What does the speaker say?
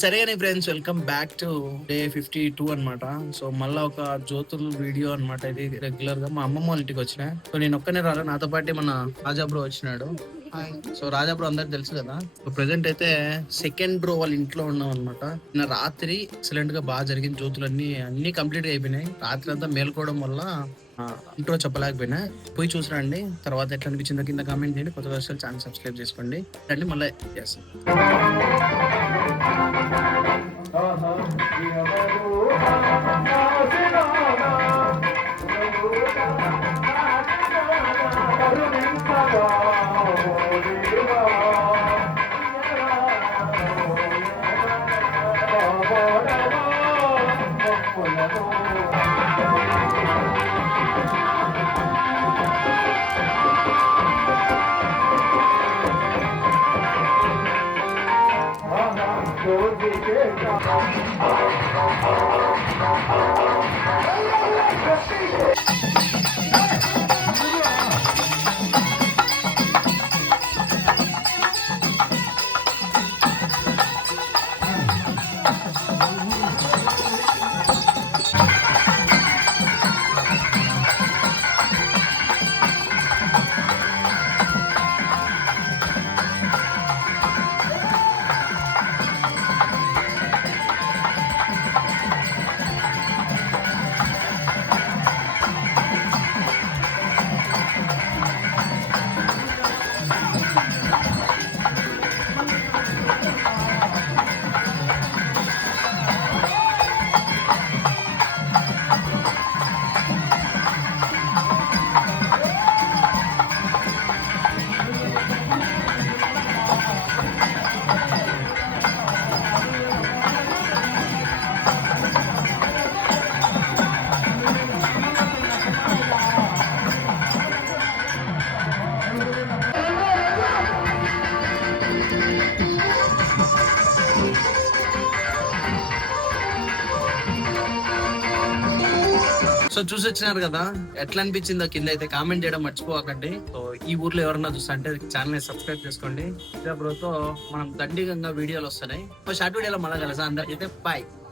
సరేగానే friends, welcome back to day 52 అన్నమాట. So మళ్ళా ఒక జ్యోతుల వీడియో అన్నమాట. ఇది రెగ్యులర్ గా మా అమ్మమ్మ వాళ్ళ ఇంటికి వచ్చిన. సో నేను ఒక్కనే రాలే, నాతో పాటు మన రాజా బ్రో వచ్చినాడు. సో రాజా బ్రో అందరికి తెలుసు కదా. సో ప్రెసెంట్ అయితే సెకండ్ బ్రో వాళ్ళ ఇంట్లో ఉన్నాం అనమాట. నిన్న రాత్రి ఎక్సలెంట్ గా బాగా జరిగిన అన్ని కంప్లీట్ గా అయిపోయినాయి. రాత్రి అంతా మేల్కోవడం వల్ల ఇంట్రో చెప్పలేకపోయినా. పోయి చూసిరండి, తర్వాత ఎట్లా అనిపించిందో కింద కామెంట్ చేయండి. కొత్త వర్షాలు ఛానల్ సబ్స్క్రైబ్ చేసుకోండి. రండి మళ్ళీ చేస్తాం. సో చూసి వచ్చినారు కదా, ఎట్లా అనిపించిందో కింద అయితే కామెంట్ చేయడం మర్చిపోకండి. సో ఈ ఊర్లో ఎవరన్నా చూస్తా అంటే ఛానల్ సబ్స్క్రైబ్ చేసుకోండి. బ్రోతో మనం దండిగంగా వీడియోలు వస్తున్నాయి. షార్ట్ వీడియోలో మళ్ళా కలిసా. అందరికైతే బాయ్.